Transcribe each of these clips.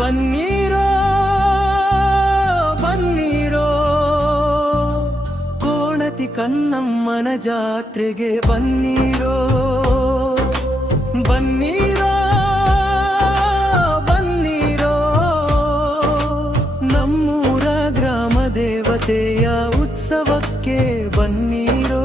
ಬನ್ನೀರೋ ಬನ್ನೀರೋ ಕೋಣತಿ ಕನ್ನಮ್ಮನ ಜಾತ್ರೆಗೆ ಬನ್ನೀರೋ ಬನ್ನೀರೋ ಬನ್ನೀರೋ ನಮ್ಮೂರ ಗ್ರಾಮ ದೇವತೆಯ ಉತ್ಸವಕ್ಕೆ ಬನ್ನೀರೋ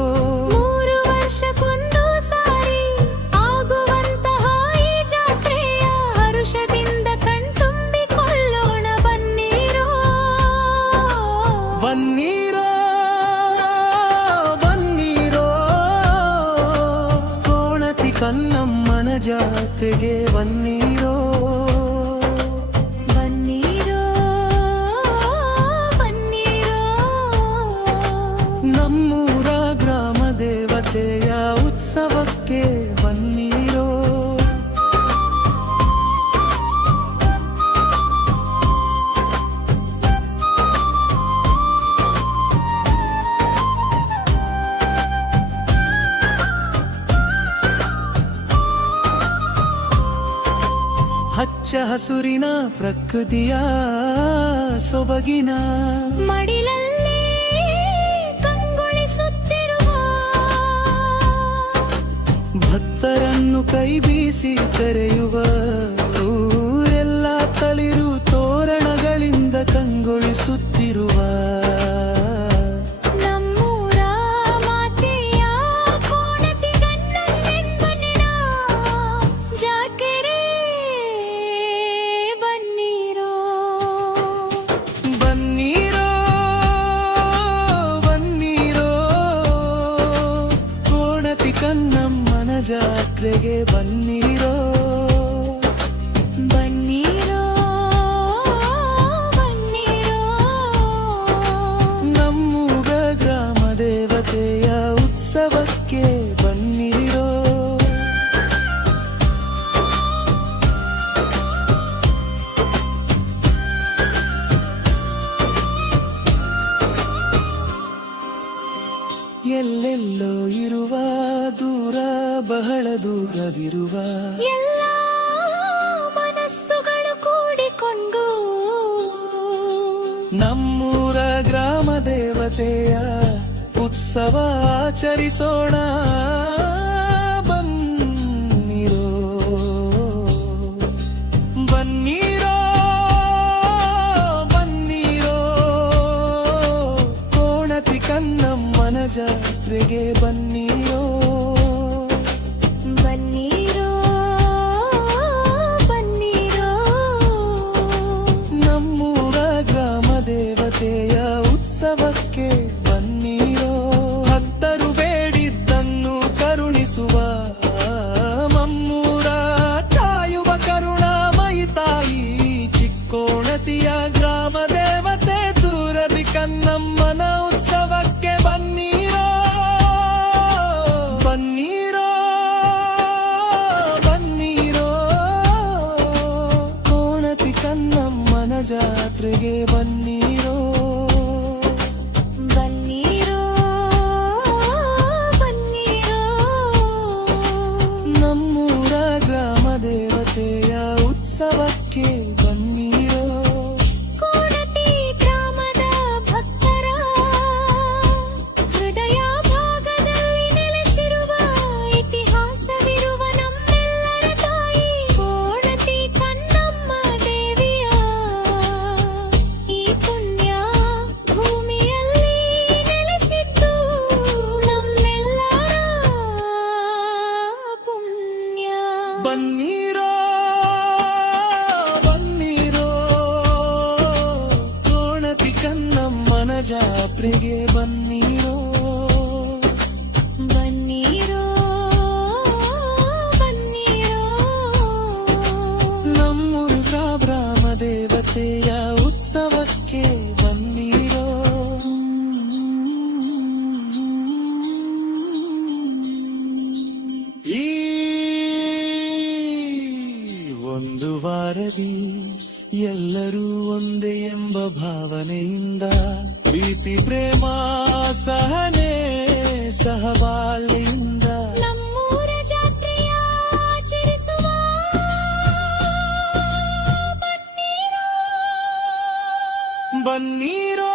ಬನ್ನೀರೋ ಬನ್ನೀರೋ ಕೋಣತಿ ಕನ್ನಮ್ಮನ ಜಾತ್ರೆಗೆ ಬನ್ನೀರೋ ಬನ್ನೀರೋ ಬನ್ನೀರೋ ನಮ್ಮೂರ ಗ್ರಾಮ ದೇವತೆಯ ಉತ್ಸವಕ್ಕೆ ಬನ್ನೀರೋ ಹಚ್ಚ ಹಸುರಿನ ಪ್ರಕೃತಿಯ ಸೊಬಗಿನ ಮಡಿಲಲ್ಲಿ ಕಂಗೊಳಿಸುತ್ತಿರುವ ಭಕ್ತರನ್ನು ಕೈ ಬೀಸಿ ಕರೆಯುವ ಊರೆಲ್ಲ ತಳಿರು ತೋರಣಗಳಿಂದ ಕಂಗೊಳಿಸುತ್ತಿರುವ ಕನ್ನಮ್ಮನ ಜಾತ್ರೆಗೆ ಬನ್ನೀರೋ ಬನ್ನೀರೋ ಬನ್ನೀರೋ ನಮ್ಮೂರ ಗ್ರಾಮ ದೇವತೆಯ ಉತ್ಸವಕ್ಕೆ ಬನ್ನೀರೋ ಎಲ್ಲೆಲ್ಲೋ ಇರುವ ದೂರ ಬಹಳ ದೂರವಿರುವ ಎಲ್ಲ ಮನಸ್ಸುಗಳು ಕೂಡಿಕೊಂಡು ನಮ್ಮೂರ ಗ್ರಾಮ ದೇವತೆಯ ಉತ್ಸವ ಆಚರಿಸೋಣ ಬನ್ನೀರೋ ಬನ್ನೀರೋ ಬನ್ನೀರೋ ಕೋಣತಿ ಕನ್ನಮ್ಮನ ಜಾತ್ರೆಗೆ ಬನ್ನೀರೋ ಬನ್ನೀರೋ ಬನ್ನೀರೋ ನಮ್ಮೂರ ಗ್ರಾಮ ದೇವತೆಯ ಉತ್ಸವಕ್ಕೆ ಬನ್ನೀರೋ ಭಕ್ತರು ಬೇಡಿದ್ದನ್ನು ಕರುಣಿಸುವ ಮಮ್ಮೂರ ಕಾಯುವ ಕರುಣಾಮಯಿ ತಾಯಿ ಚಿಕ್ಕೋಣತಿಯ ಗ್ರಾಮ ದೇವತೆ ದೂರಬಿ ಕನ್ನಮ್ಮನ ಉತ್ಸವಕ್ಕೆ ಬನ್ನೀರೋ ಬನ್ನೀರೋ ಬನ್ನೀರೋ ಕೋಣತಿ ಕನ್ನಮ್ಮನ ಜಾತ್ರೆಗೆ ಬನ್ನೀರೋ ಬನ್ನೀರೋ ಬನ್ನೀರೋ ನಮ್ಮೂರ ಗ್ರಾಮ ದೇವತೆಯ ಉತ್ಸವಕ್ಕೆ ಬನ್ನೀರೋ ಕೋಣತಿ ಗ್ರಾಮದ ಭಕ್ತರ ಹೃದಯ ಭಾಗದಲ್ಲಿ ನೆಲೆಸಿರುವ ಇತಿಹಾಸವಿರುವ ನಮ್ಮೆಲ್ಲರ ತಾಯಿ ಕೋಣತಿ ಕನ್ನಮ್ಮ ದೇವಿಯ ಈ ಪುಣ್ಯ ಭೂಮಿಯಲ್ಲಿ ನೆಲೆಸಿದ್ದು ನಮ್ಮೆಲ್ಲರ ಪುಣ್ಯ ಬನ್ನೀರೋ ಬನ್ನೀರೋ ಕೋಣತಿ ಕನ್ನಮ್ಮನ ಜಾತ್ರೆಗೆ ಬನ್ನೀರೋ ಬನ್ನೀರೋ ಬನ್ನೀರೋ ನಮ್ಮೂರ ಗ್ರಾಮ ದೇವತೆಯ ಉತ್ಸವಕ್ಕೆ ಬನ್ನೀರೋ ಈ ಒಂದು ವಾರದಿ ಎಲ್ಲರೂ ಒಂದೇ ಎಂಬ ಭಾವನೆಯಿಂದ ಪ್ರೀತಿ ಪ್ರೇಮ ಸಹನೆ ಸಹಬಾಳ್ವೆಯಿಂದ ನಮ್ಮೂರ ಜಾತ್ರೆಯ ಆಚರಿಸುವ ಬನ್ನೀರೋ ಬನ್ನೀರೋ